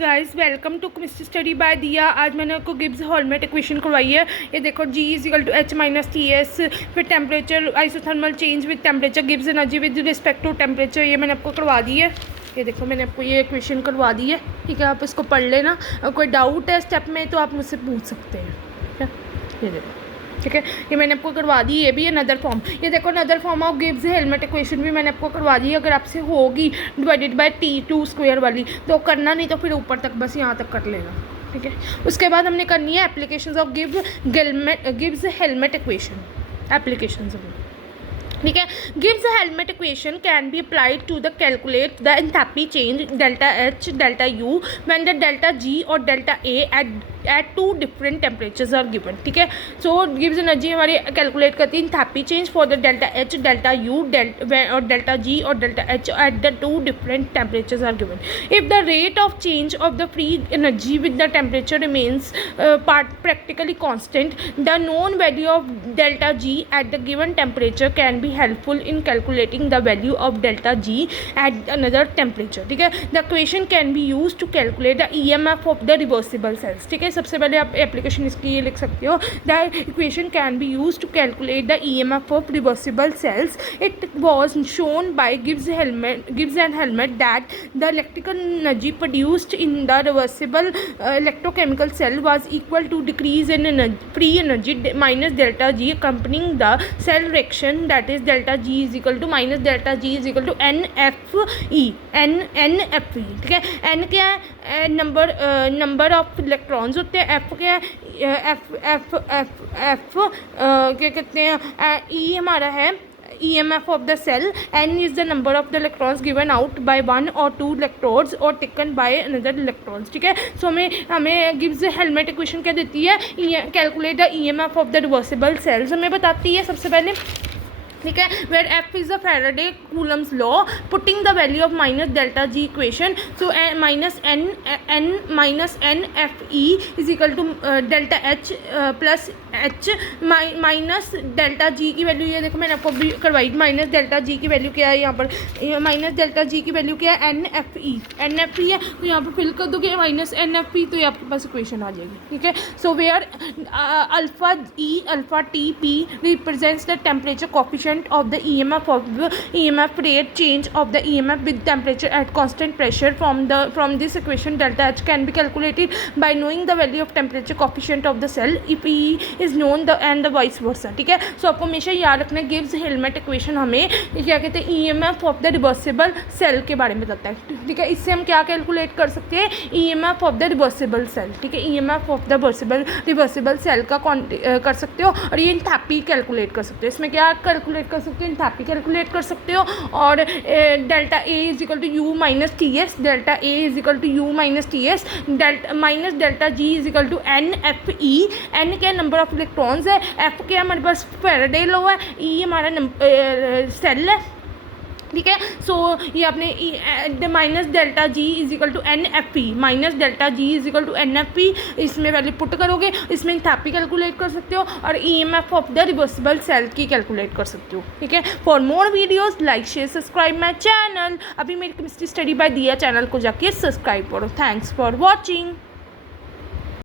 Guys, welcome to chemistry study by Diya. आज मैंने आपको गिब्स हॉलमेट इक्वेशन करवाई है। ये देखो G is equal to H minus T S फिर temperature isothermal change with temperature Gibbs energy with respect to temperature. ये मैंने आपको करवा दी है। ये देखो मैंने आपको ये इक्वेशन करवा दी है, ठीक है। आप इसको पढ़ लेना। कोई डाउट है स्टेप में तो आप मुझसे पूछ सकते हैं, ठीक है। ये देखो, ठीक है, ये मैंने आपको करवा दी। ये भी है अनदर फॉर्म। ये देखो another form of Gibbs Helmholtz equation भी मैंने आपको करवा दी। अगर आपसे होगी डिवाइडेड बाय T2 स्क्वायर वाली तो करना, नहीं तो फिर ऊपर तक बस यहाँ तक कर लेना, ठीक है। उसके बाद हमने करनी है applications of Gibbs Helmholtz equation. Applications, ठीक है। Gibbs Helmholtz equation can be applied to the calculate the enthalpy change delta H delta U when the delta G और delta A at two different temperatures are given, ठीक है। So Gibbs energy हमारी calculate करती है enthalpy change for the delta H delta U और delta G और delta H at the two different temperatures are given. If the rate of change of the free energy with the temperature remains practically constant, the known value of delta G at the given temperature can be helpful in calculating the value of delta G at another temperature, ठीक है। The equation can be used to calculate the EMF of the reversible cells, ठीक है। सबसे पहले आप application इसकी ये लिख सकते हो, the equation can be use to calculate the EMF of reversible cells. It was shown by Gibbs and Helmholtz that the electrical energy produced in the reversible electrochemical cell was equal to decrease in free energy minus delta G accompanying the cell reaction, that is delta G is equal to minus delta G is equal to NFE, ठीक है। N क्या है? Number of electrons होते हैं। F क्या है? F क्या कहते हैं? E हमारा है EMF of the cell. N is the number of the electrons given out by one or two electrodes or taken by another electrons, ठीक है। सो हमें गिब्स हेलमेट इक्वेशन क्या देती है? Calculate the EMF of the reversible cells हमें बताती है सबसे पहले, ठीक है। Where F is the Faraday coulombs law, putting the value of minus delta G equation. So minus N F E is equal to delta H plus H minus delta G की value, ये देखो मैंने आपको भी करवाई। Minus delta G की value क्या है? यहाँ पर माइनस डेल्टा G की वैल्यू क्या है? NFE है, तो यहाँ पर फिल कर दोगे माइनस NFE, तो ये आपके पास इक्वेशन आ जाएगी, ठीक है। So where alpha E alpha T P represents the temperature coefficient of the EMF rate change of the EMF with temperature at constant pressure. From this equation delta H can be calculated by knowing the value of temperature coefficient of the cell if E is known and the vice versa, ठीक है। सो आपको हमेशा याद रखना है Gibbs Helmholtz equation हमें क्या कहते हैं? EMF of the reversible cell के बारे में बताता है, ठीक है। इससे हम क्या कैलकुलेट कर सकते हैं? EMF of the reversible cell, ठीक है। EMF of the reversible cell का कर सकते हो, और ये एंथैल्पी कैलकुलेट कर सकते हो। इसमें क्या कैलकुलेट कर सकते हो? एंथैल्पी कैलकुलेट कर सकते हो। और delta A is equal to U minus T S, delta A is equal to U minus T S, minus delta G is equal to NFE। N क्या नंबर ऑफ इलेक्ट्रॉन्स है, F क्या हमारे पास Faraday law है, E हमारा cell है, ठीक है। सो ये आपने minus delta G is equal to NFE, minus delta G is equal to NFE, इसमें वैल्यू पुट करोगे, इसमें एंथैल्पी कैलकुलेट कर सकते हो, और EMF of the reversible cell की कैलकुलेट कर सकते हो, ठीक है। For more videos like share subscribe my channel. अभी मेरी chemistry study by Diya channel को जाके सब्सक्राइब करो। Thanks for watching.